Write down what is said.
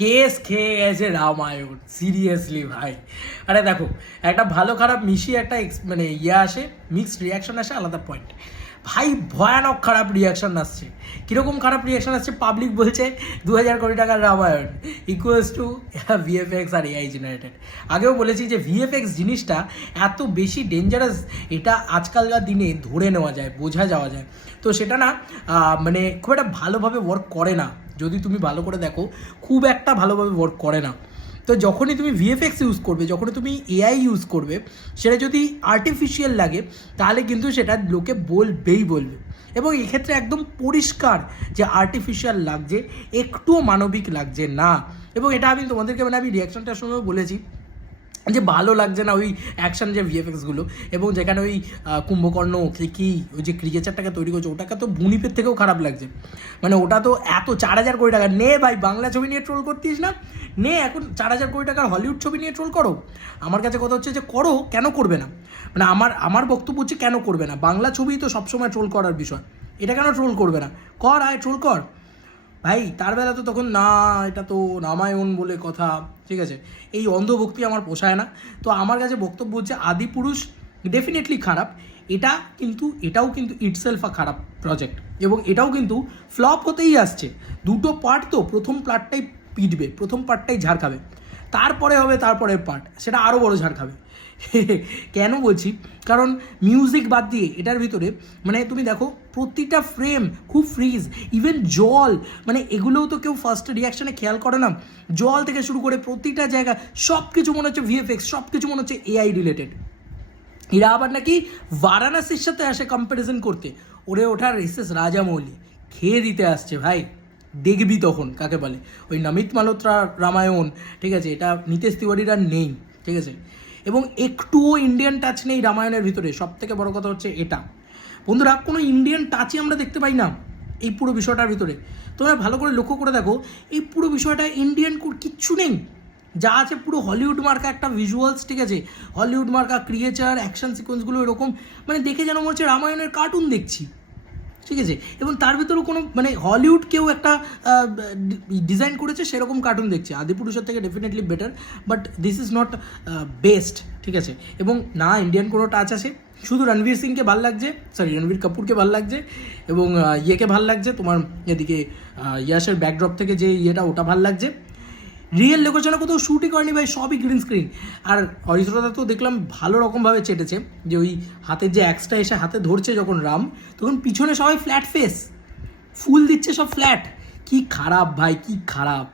Case খেয়ে গেছে Ramayana, seriously ভাই। আরে দেখো, একটা ভালো খারাপ মিশিয়ে একটা মানে আসে, মিক্সড রিয়াকশন আসে, আলাদা পয়েন্ট। ভাই ভয়ানক খারাপ রিয়াকশন আসছে। কীরকম খারাপ রিয়াকশন আসছে? পাবলিক বলছে 2000 কোটি টাকার রামায়ণ ইকুয়ালস টু ভিএফএক্স আর এআই জেনারেটেড। আগেও বলেছি যে ভিএফএক্স জিনিসটা এত বেশি ডেঞ্জারাস, এটা আজকালকার দিনে ধরে নেওয়া যায়, বোঝা যাওয়া যায়। তো সেটা না মানে খুব একটা ভালোভাবে ওয়ার্ক করে না। যদি তুমি ভালো করে দেখো, খুব একটা ভালোভাবে ওয়ার্ক করে না। তো যখনই তুমি ভিএফএক্স ইউজ করবে, যখনই তুমি এআই ইউজ করবে, সেটা যদি আর্টিফিশিয়াল লাগে তাহলে কিন্তু সেটা লোকে বলবেই বলবে। এবং এক্ষেত্রে একদম পরিষ্কার যে আর্টিফিশিয়াল লাগছে, একটুও মানবিক লাগছে না। এবং এটা আমি তোমাদেরকে মানে আমি রিয়াকশনটার সময় বলেছি যে ভালো লাগছে না ওই অ্যাকশন যে ভিএফএক্সগুলো। এবং যেখানে ওই কুম্ভকর্ণ কি ওই যে ক্রিকেচারটাকে তৈরি করছে, ওটাকে তো বুনিপের থেকেও খারাপ লাগছে। মানে ওটা তো এত 4000 কোটি টাকা নে ভাই, বাংলা ছবি নিয়ে ট্রোল করতিস না, নে এখন 4000 কোটি টাকার হলিউড ছবি নিয়ে ট্রোল করো। আমার কাছে কথা হচ্ছে যে করো, কেন করবে না? মানে আমার বক্তব্য হচ্ছে কেন করবে না? বাংলা ছবি তো সবসময় ট্রোল করার বিষয়, এটা কেন ট্রোল করবে না? কর, আয় ট্রোল কর ভাই। তার বেলা তো তখন না, এটা তো রামায়ণ বলে কথা, ঠিক আছে? এই অন্ধভক্তি আমার পোষায় না। তো আমার কাছে বক্তব্য হচ্ছে আদিপুরুষ ডেফিনেটলি খারাপ, এটাও কিন্তু ইটসেলফ আ খারাপ প্রজেক্ট, এবং এটাও কিন্তু ফ্লপ হতেই আসছে। দুটো পার্ট তো, প্রথম পার্টটাই পিটবে, প্রথম পার্টটাই ঝাড় খাবে, তারপরে হবে তারপরের পার্ট, সেটা আরও বড় ঝাড় খাবে। কেন বলছি? কারণ মিউজিক বাদ দিয়ে এটার ভিতরে মানে তুমি দেখো প্রতিটা ফ্রেম খুব ফ্রিজ, ইভেন জল, মানে এগুলোও তো কেউ ফার্স্ট রিয়াকশানে খেয়াল করে না। জল থেকে শুরু করে প্রতিটা জায়গা সব কিছু মনে হচ্ছে ভিএফএক্স, সব কিছু মনে হচ্ছে এআই রিলেটেড। এরা আবার নাকি বারাণসীর সাথে আসে কম্প্যারিজন করতে, ওরে ওঠার রেসেস রাজামৌলি খেয়ে দিতে আসছে ভাই। দেখবি তখন কাকে বলে ওই নমিত মালহোত্রার রামায়ণ, ঠিক আছে? এটা নিতেশ তিওয়ারির আর নেই, ঠিক আছে? এবং একটুও ইন্ডিয়ান টাচ নেই রামায়ণের ভিতরে। সব থেকে বড় কথা হচ্ছে এটা, বন্ধুরা, কোনো ইন্ডিয়ান টাচই আমরা দেখতে পাই না এই পুরো বিষয়টার ভিতরে। তোমরা ভালো করে লক্ষ্য করে দেখো, এই পুরো বিষয়টা ইন্ডিয়ান কিচ্ছু নেই, যা আছে পুরো হলিউড মার্কা একটা ভিজুয়ালস, ঠিক আছে? হলিউড মার্কা ক্রিয়েচার, অ্যাকশন সিকোয়েন্সগুলো এরকম, মানে দেখে যেন মনে হচ্ছে রামায়ণের কার্টুন দেখছি, ঠিক আছে? এবং তার ভিতরেও কোনো মানে হলিউড কেউ একটা ডিজাইন করেছে সেরকম কার্টুন দেখছে। আদিপুরুষের থেকে definitely better, but this is not best, ঠিক আছে? এবং না ইন্ডিয়ান কোনো টাচ আছে, শুধু রণবীর সিংকে ভাল লাগছে, রণবীর কাপুরকে ভাল লাগছে, এবং ইয়েকে ভাল লাগছে তোমার এদিকে ইয়াসের ব্যাকড্রপ থেকে যে ওটা ভাল লাগছে। রিয়েল লোকেশনে কোথাও শ্যুটই করেনি ভাই, সবই গ্রিন স্ক্রিন। আর অরিত্রতা তো দেখলাম ভালো রকমভাবে চেটেছে, যে ওই হাতের যে অ্যাক্সটা এসে হাতে ধরছে যখন রাম, তখন পিছনে সবাই ফ্ল্যাট ফেস, ফুল দিচ্ছে সব ফ্ল্যাট। কি খারাপ ভাই, কি খারাপ।